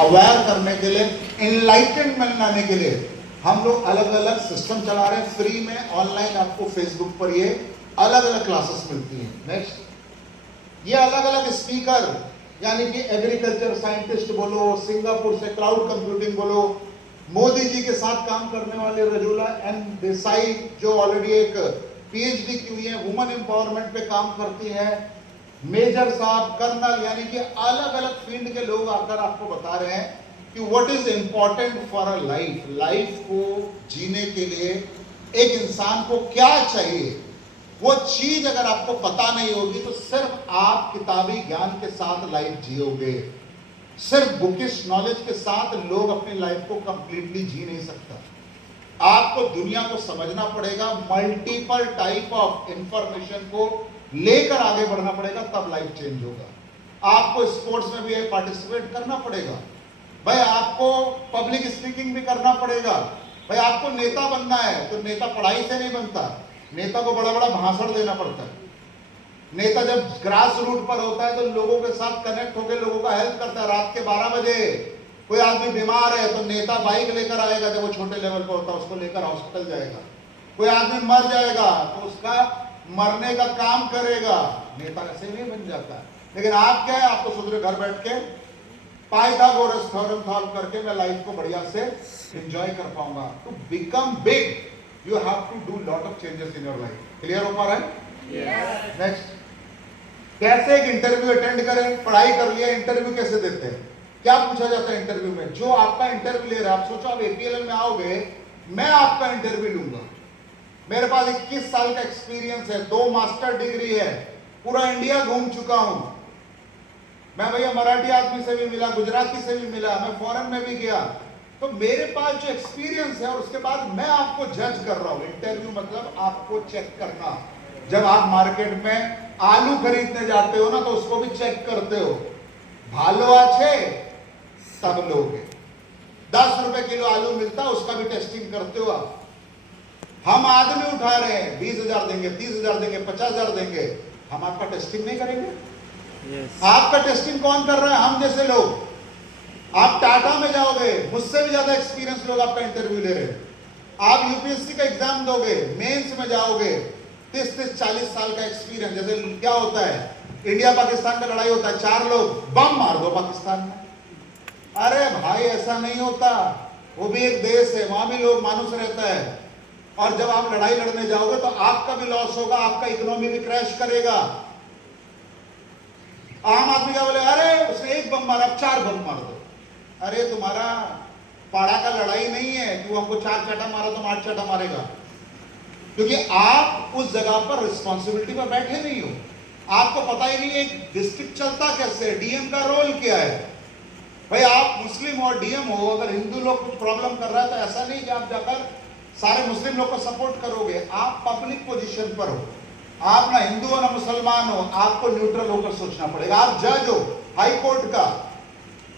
Aware करने के लिए, इनलाइटनमेंट लाने के लिए हम लोग अलग अलग सिस्टम चला रहे हैं। फ्री में ऑनलाइन आपको फेसबुक पर ये अलग अलग क्लासेस मिलती हैं। नेक्स्ट, ये अलग अलग स्पीकर, यानी कि एग्रीकल्चर साइंटिस्ट बोलो, सिंगापुर से क्लाउड कंप्यूटिंग बोलो, मोदी जी के साथ काम करने वाले रजूला एन देसाई जो ऑलरेडी एक पीएचडी की हुई है, वुमेन एम्पावरमेंट पे काम करती है, मेजर साहब, कर्नल, यानी कि अलग अलग फील्ड के लोग आकर आपको बता रहे हैं कि what is important for a life. Life को जीने के लिए एक इंसान को क्या चाहिए, वो चीज अगर आपको पता नहीं होगी तो सिर्फ आप किताबी ज्ञान के साथ लाइफ जियोगे। सिर्फ बुकिश नॉलेज के साथ लोग अपनी लाइफ को कंप्लीटली जी नहीं सकता। आपको दुनिया को समझना पड़ेगा, मल्टीपल टाइप ऑफ इंफॉर्मेशन को लेकर आगे बढ़ना पड़ेगा, तब लाइफ चेंज होगा। आपको स्पोर्ट्स में भी पार्टिसिपेट करना पड़ेगा भाई, आपको पब्लिक स्पीकिंग भी करना पड़ेगा भाई। आपको नेता बनना है तो नेता पढ़ाई से नहीं बनता, नेता को बड़ा बड़ा भाषण देना पड़ता है। नेता जब ग्रास रूट पर होता है तो लोगों के साथ कनेक्ट होकर लोगों का हेल्प करता है। रात के 12 बजे कोई आदमी बीमार है तो नेता बाइक लेकर आएगा, जब वो छोटे लेवल पर होता है उसको लेकर हॉस्पिटल जाएगा। कोई आदमी मर जाएगा तो उसका मरने का काम करेगा, नेता ऐसे नहीं बन जाता। लेकिन आप क्या है, आपको सोच घर बैठ के पाइथागोरस थ्योरम सॉल्व करके मैं लाइफ को बढ़िया से एंजॉय कर पाऊंगा। To become big you have to do lot of changes in your life. Clear हो पा रहा है? नेक्स्ट, कैसे एक इंटरव्यू अटेंड करें? पढ़ाई कर लिया, इंटरव्यू कैसे देते हैं, क्या पूछा जाता है इंटरव्यू में? जो आपका इंटरव्यू ले रहा है, आप सोचो आप एपीएलएन में आओगे, मैं आपका इंटरव्यू लूंगा। मेरे पास 21 साल का एक्सपीरियंस है, 2 मास्टर डिग्री है, पूरा इंडिया घूम चुका हूं मैं भैया। मराठी आदमी से भी मिला, गुजराती से भी मिला, मैं फॉरेन में भी गया, तो मेरे पास जो एक्सपीरियंस है और उसके बाद मैं आपको जज कर रहा हूं। इंटरव्यू मतलब आपको चेक करना। जब आप मार्केट में आलू खरीदने जाते हो ना तो उसको भी चेक करते हो, भालो आछे सब लोग 10 रुपए किलो आलू मिलता है, उसका भी टेस्टिंग करते हो आप। हम आदमी उठा रहे हैं, 20,000 देंगे, 30,000 देंगे, 50,000 देंगे, हम आपका टेस्टिंग नहीं करेंगे? आपका टेस्टिंग कौन कर रहा है? हम जैसे लोग। आप टाटा में जाओगे, मुझसे भी ज्यादा एक्सपीरियंस लोग आपका इंटरव्यू ले रहे हैं। आप यूपीएससी का एग्जाम दोगे, मेंस में जाओगे, 30-40 साल का एक्सपीरियंस। जैसे क्या होता है, इंडिया पाकिस्तान का लड़ाई होता है, 4 लोग बम मार दो पाकिस्तान में। अरे भाई ऐसा नहीं होता, वो भी एक देश है, वहां भी लोग मानुस रहता है। और जब आप लड़ाई लड़ने जाओगे तो आपका भी लॉस होगा, आपका इकोनॉमी भी क्रैश करेगा। आम आदमी क्या बोले, अरे उसने 1 बम मारा, 4 बम मार दो। अरे तुम्हारा पाड़ा का लड़ाई नहीं है कि वो हमको 4 चाटा मारा तो 8 चाटा मारेगा, क्योंकि आप उस जगह पर रिस्पॉन्सिबिलिटी पर बैठे नहीं हो। आपको पता ही नहीं है डिस्ट्रिक्ट चलता कैसे, डीएम का रोल क्या है। भाई आप मुस्लिम हो, डीएम हो, अगर हिंदू लोग कुछ प्रॉब्लम कर रहा है तो ऐसा नहीं कि आप जाकर सारे मुस्लिम लोग को सपोर्ट करोगे। आप पब्लिक पोजीशन पर हो, आप ना हिंदू हो ना मुसलमान हो, आपको न्यूट्रल होकर सोचना पड़ेगा। आप जज हो हाई कोर्ट का,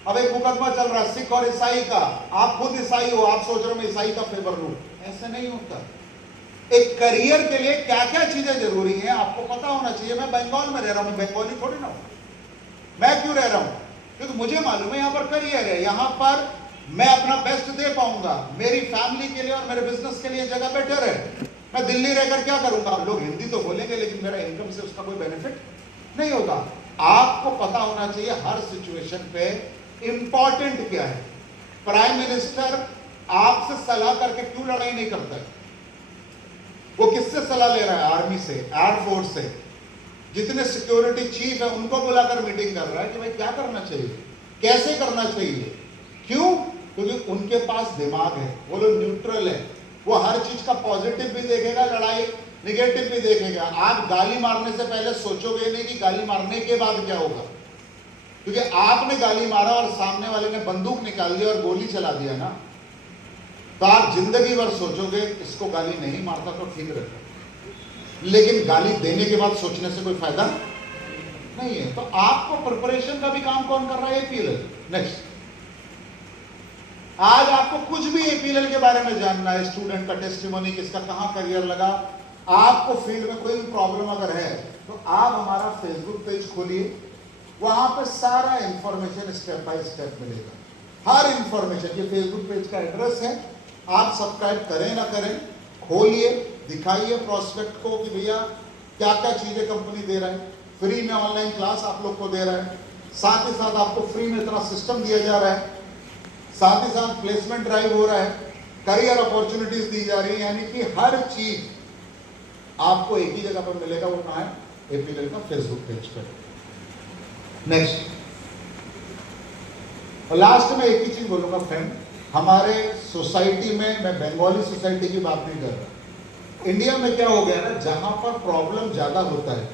अब एक मुकदमा चल रहा है सिख और ईसाई का, आप खुद ईसाई हो, आप सोच रहे हो मैं ईसाई का फेवर लूं, ऐसा नहीं होता। एक करियर के लिए क्या क्या चीजें जरूरी हैं आपको पता होना चाहिए। मैं बंगाल में रह रहा हूं, मैं बंगाली थोड़ी ना हूं। मैं क्यों रह रहा हूं? क्योंकि मुझे मालूम है यहाँ पर करियर है, यहाँ पर मैं अपना बेस्ट दे पाऊंगा, मेरी फैमिली के लिए और मेरे बिजनेस के लिए जगह बेटर है। मैं दिल्ली रहकर क्या करूंगा? लोग हिंदी तो बोलेंगे लेकिन मेरा इनकम से उसका कोई बेनिफिट नहीं होगा। आपको पता होना चाहिए हर सिचुएशन पे इंपॉर्टेंट क्या है। प्राइम मिनिस्टर आपसे सलाह करके क्यों लड़ाई नहीं करता है? वो किससे सलाह ले रहा है? आर्मी से, एयरफोर्स से। जितने सिक्योरिटी चीफ है उनको बुलाकर मीटिंग कर रहा है कि भाई क्या करना चाहिए, कैसे करना चाहिए। क्यों? क्योंकि उनके पास दिमाग है, वो लोग न्यूट्रल है, वो हर चीज का पॉजिटिव भी देखेगा, लड़ाई निगेटिव भी देखेगा। आप गाली मारने से पहले सोचोगे नहीं कि गाली मारने के बाद क्या होगा, क्योंकि आपने गाली मारा और सामने वाले ने बंदूक निकाल दी और गोली चला दिया ना, तो आप जिंदगी भर सोचोगे इसको गाली नहीं मारता तो ठीक रहता, लेकिन गाली देने के बाद सोचने से कोई फायदा नहीं है। तो आपको प्रिपरेशन का भी काम कौन कर रहा है? एपीएलएल। नेक्स्ट, आज आपको कुछ भी एपीएलएल के बारे में जानना है, स्टूडेंट का टेस्टिमोनी, किसका कहां करियर लगा, आपको फील्ड में कोई भी प्रॉब्लम अगर है तो आप हमारा फेसबुक पेज खोलिए, वहां पे सारा इंफॉर्मेशन स्टेप बाय स्टेप मिलेगा। हर इंफॉर्मेशन, ये फेसबुक पेज का एड्रेस है, आप सब्सक्राइब करें ना करें, खोलिए, दिखाइए प्रोस्पेक्ट को कि भैया क्या क्या चीजें कंपनी दे रहा है। फ्री में ऑनलाइन क्लास आप लोग को दे रहा है, साथ ही साथ आपको फ्री में इतना सिस्टम दिया जा रहा है, साथ ही साथ प्लेसमेंट ड्राइव हो रहा है, करियर अपॉर्चुनिटीज दी जा रही है, यानी कि हर चीज आपको एक ही जगह पर मिलेगा। वो कहाँ है? एपीएल का फेसबुक पेज पर। नेक्स्ट और लास्ट में एक ही चीज बोलूंगा फ्रेंड, हमारे सोसाइटी में, मैं बंगाली सोसाइटी की बात नहीं कर रहा, इंडिया में क्या हो गया ना, जहां पर प्रॉब्लम ज्यादा होता है,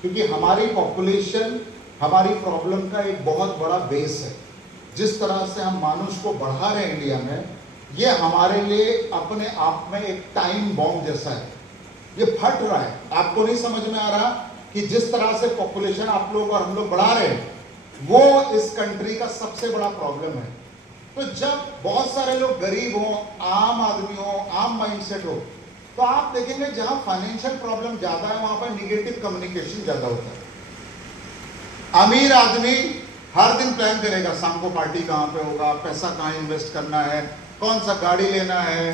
क्योंकि हमारी पॉपुलेशन हमारी प्रॉब्लम का एक बहुत बड़ा बेस है। जिस तरह से हम मानुष को बढ़ा रहे हैं इंडिया में, ये हमारे लिए अपने आप में एक टाइम बॉम्ब जैसा है, ये फट रहा है। आपको नहीं समझ में आ रहा कि जिस तरह से पॉपुलेशन आप लोग और हम लोग बढ़ा रहे हैं, वो इस कंट्री का सबसे बड़ा प्रॉब्लम है। तो जब बहुत सारे लोग गरीब हो, आम आदमी हो, आम माइंडसेट हो, तो आप देखेंगे जहां फाइनेंशियल प्रॉब्लम ज्यादा है वहां पर निगेटिव कम्युनिकेशन ज्यादा होता है। अमीर आदमी हर दिन प्लान करेगा, शाम को पार्टी कहां पे होगा, पैसा कहां इन्वेस्ट करना है, कौन सा गाड़ी लेना है,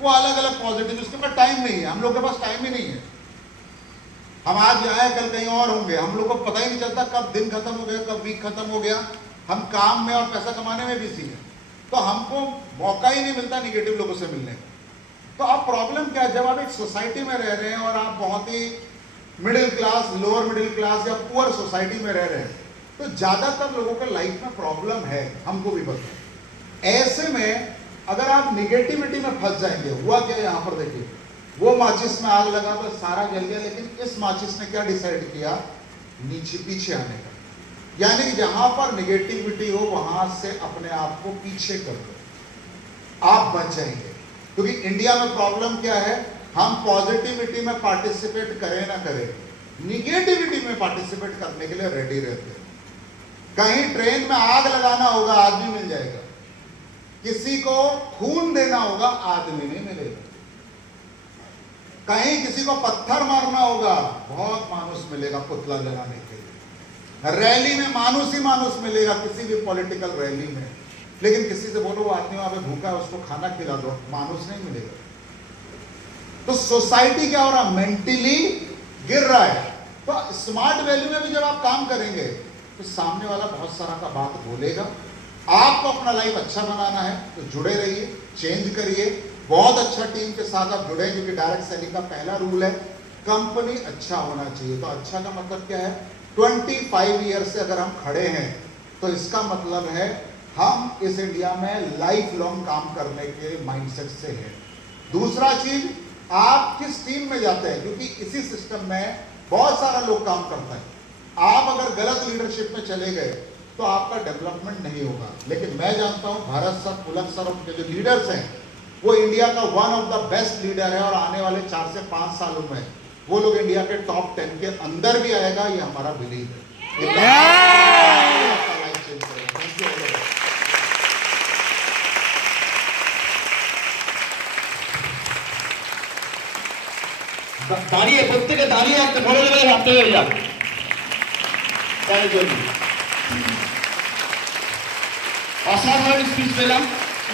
वो अलग अलग पॉजिटिव, उसके पास टाइम नहीं है। हम लोग के पास टाइम ही नहीं है। हम आज आए, कल कहीं और होंगे, हम लोग को पता ही नहीं चलता कब दिन खत्म हो गया, कब वीक खत्म हो गया। हम काम में और पैसा कमाने में बिजी हैं, तो हमको मौका ही नहीं मिलता निगेटिव लोगों से मिलने का। तो अब प्रॉब्लम क्या है, जब आप एक सोसाइटी में रह रहे हैं और आप बहुत ही middle class, lower middle class या पुअर सोसाइटी में रह रहे हैं, तो ज्यादातर लोगों के लाइफ में प्रॉब्लम है, हमको भी पता है। ऐसे में अगर आप निगेटिविटी में फंस जाएंगे, हुआ क्या यहां पर देखिए, वो माचिस में आग लगा तो सारा जल गया, लेकिन इस माचिस ने क्या डिसाइड किया, नीचे पीछे आने का। यानी कि जहां पर निगेटिविटी हो वहां से अपने आप को पीछे कर दो, आप बच जाएंगे। क्योंकि इंडिया में प्रॉब्लम क्या है, हम पॉजिटिविटी में पार्टिसिपेट करें ना करें, निगेटिविटी में पार्टिसिपेट करने के लिए रेडी रहते हैं। कहीं ट्रेन में आग लगाना होगा, आदमी मिल जाएगा, किसी को खून देना होगा, आदमी नहीं मिलेगा, कहीं किसी को पत्थर मारना होगा, बहुत मानुस मिलेगा पुतला जलाने के लिए। रैली में मानुस ही मानुस मिलेगा, किसी भी पॉलिटिकल रैली में। लेकिन किसी से बोलो वो आदमी वहां पे भूखा है, उसको खाना खिला दो, मानुस नहीं मिलेगा। तो सोसाइटी क्या हो रहा, मेंटली गिर रहा है। तो स्मार्ट वैल्यू में भी जब आप काम करेंगे तो सामने वाला बहुत सारा का बात बोलेगा। आपको अपना लाइफ अच्छा बनाना है तो जुड़े रहिए, चेंज करिए, बहुत अच्छा टीम के साथ आप जुड़े, क्योंकि डायरेक्ट सेलिंग का पहला रूल है कंपनी अच्छा होना चाहिए। तो अच्छा का मतलब क्या है, 25 ईयर से अगर हम खड़े हैं तो इसका मतलब है हम इस इंडिया में लाइफ लॉन्ग काम करने के माइंडसेट से हैं। दूसरा चीज, आप किस टीम में जाते हैं, क्योंकि इसी सिस्टम में बहुत सारा लोग काम करता है। आप अगर गलत लीडरशिप में चले गए तो आपका डेवलपमेंट नहीं होगा। लेकिन मैं जानता हूं भारत सर, पुलक सर, उनके जो लीडर्स हैं वो इंडिया का one of the best leader है, और आने वाले 4 से 5 सालों में वो लोग इंडिया के टॉप 10 के अंदर भी आएगा, ये हमारा बिलीव है। দাঁড়িয়ে প্রত্যেকে দাঁড়িয়ে একটা বড় লেভেলে ভাবতে হয়ে যাক। অসাধারণ স্পিচ পেলাম,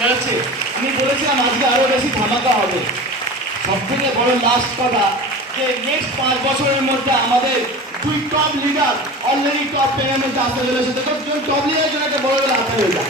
আছে আমি বলেছিলাম আজকে আরো বেশি ধামাকা হবে। সব থেকে বড় লাস্ট কথা, যে নেক্সট 5 বছরের মধ্যে আমাদের 2 টপ লিডার অলরেডি টপ 10 এর মধ্যে আসতে চলেছে। তো টপ লিডারের জন্য একটা বড় লেভেলে হাতে হয়ে যাক।